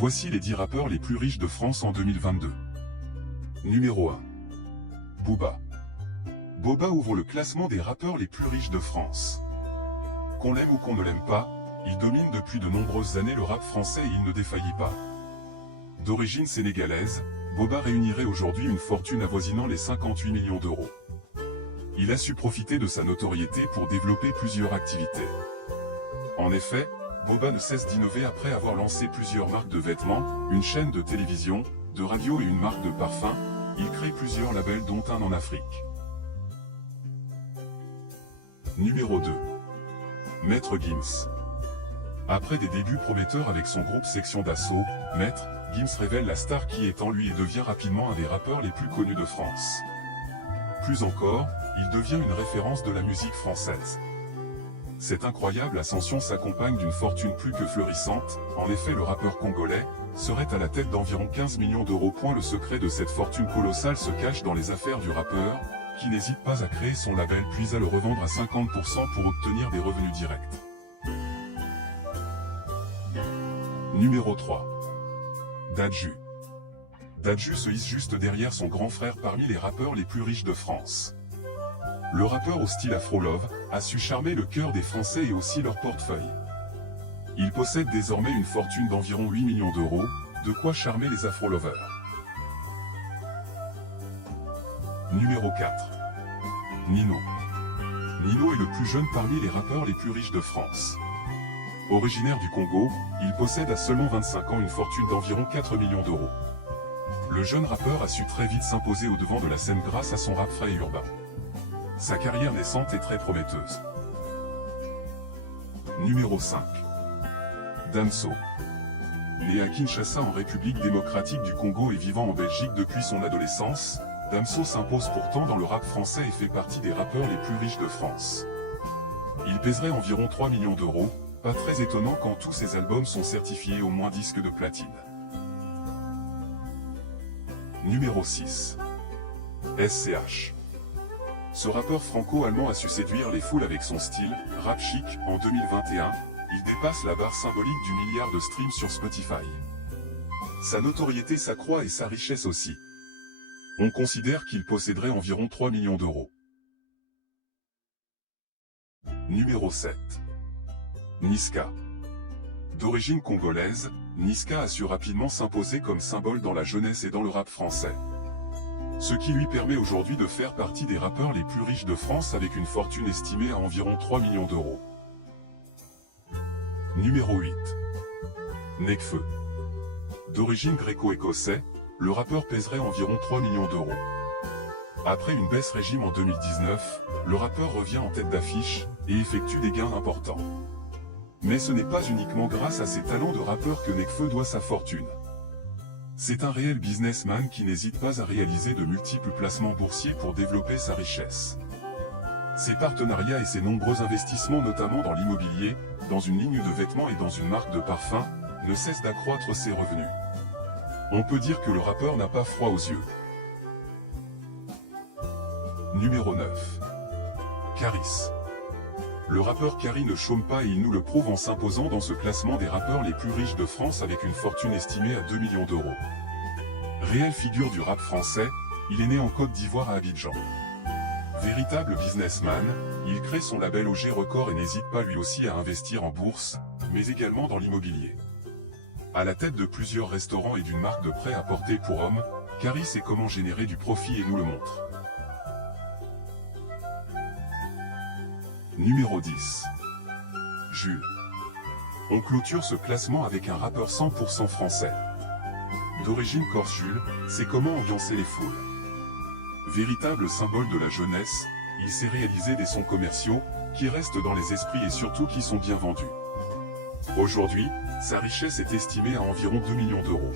Voici les 10 rappeurs les plus riches de France en 2022. Numéro 1. Booba. Booba ouvre le classement des rappeurs les plus riches de France. Qu'on l'aime ou qu'on ne l'aime pas, il domine depuis de nombreuses années le rap français et il ne défaillit pas. D'origine sénégalaise, Booba réunirait aujourd'hui une fortune avoisinant les 58 millions d'euros. Il a su profiter de sa notoriété pour développer plusieurs activités. En effet, Booba ne cesse d'innover après avoir lancé plusieurs marques de vêtements, une chaîne de télévision, de radio et une marque de parfum. Il crée plusieurs labels dont un en Afrique. Numéro 2. Maître Gims. Après des débuts prometteurs avec son groupe Section d'Assaut, Maître Gims révèle la star qui est en lui et devient rapidement un des rappeurs les plus connus de France. Plus encore, il devient une référence de la musique française. Cette incroyable ascension s'accompagne d'une fortune plus que fleurissante. En effet, le rappeur congolais serait à la tête d'environ 15 millions d'euros. Le secret de cette fortune colossale se cache dans les affaires du rappeur, qui n'hésite pas à créer son label puis à le revendre à 50% pour obtenir des revenus directs. Numéro 3. Dadju. Dadju se hisse juste derrière son grand frère parmi les rappeurs les plus riches de France. Le rappeur au style Afro-Love a su charmer le cœur des Français et aussi leur portefeuille. Il possède désormais une fortune d'environ 8 millions d'euros, de quoi charmer les Afro-Lovers. Numéro 4. Nino. Nino est le plus jeune parmi les rappeurs les plus riches de France. Originaire du Congo, il possède à seulement 25 ans une fortune d'environ 4 millions d'euros. Le jeune rappeur a su très vite s'imposer au devant de la scène grâce à son rap frais et urbain. Sa carrière naissante est très prometteuse. Numéro 5. Damso. Né à Kinshasa en République démocratique du Congo et vivant en Belgique depuis son adolescence, Damso s'impose pourtant dans le rap français et fait partie des rappeurs les plus riches de France. Il pèserait environ 3 millions d'euros, pas très étonnant quand tous ses albums sont certifiés au moins disque de platine. Numéro 6. SCH. Ce rappeur franco-allemand a su séduire les foules avec son style, rap chic. En 2021, il dépasse la barre symbolique du milliard de streams sur Spotify. Sa notoriété s'accroît et sa richesse aussi. On considère qu'il posséderait environ 3 millions d'euros. Numéro 7. Niska. D'origine congolaise, Niska a su rapidement s'imposer comme symbole dans la jeunesse et dans le rap français. Ce qui lui permet aujourd'hui de faire partie des rappeurs les plus riches de France avec une fortune estimée à environ 3 millions d'euros. Numéro 8. Nekfeu. D'origine gréco-écossais, le rappeur pèserait environ 3 millions d'euros. Après une baisse régime en 2019, le rappeur revient en tête d'affiche et effectue des gains importants. Mais ce n'est pas uniquement grâce à ses talents de rappeur que Nekfeu doit sa fortune. C'est un réel businessman qui n'hésite pas à réaliser de multiples placements boursiers pour développer sa richesse. Ses partenariats et ses nombreux investissements notamment dans l'immobilier, dans une ligne de vêtements et dans une marque de parfum, ne cessent d'accroître ses revenus. On peut dire que le rappeur n'a pas froid aux yeux. Numéro 9. Caris. Le rappeur Kari ne chôme pas et il nous le prouve en s'imposant dans ce classement des rappeurs les plus riches de France avec une fortune estimée à 2 millions d'euros. Réelle figure du rap français, il est né en Côte d'Ivoire à Abidjan. Véritable businessman, il crée son label OG Records et n'hésite pas lui aussi à investir en bourse, mais également dans l'immobilier. À la tête de plusieurs restaurants et d'une marque de prêt-à-porter pour hommes, Kari sait comment générer du profit et nous le montre. Numéro 10. Jules. On clôture ce classement avec un rappeur 100% français. D'origine corse, Jules sait comment ambiancer les foules. Véritable symbole de la jeunesse, il sait réaliser des sons commerciaux, qui restent dans les esprits et surtout qui sont bien vendus. Aujourd'hui, sa richesse est estimée à environ 2 millions d'euros.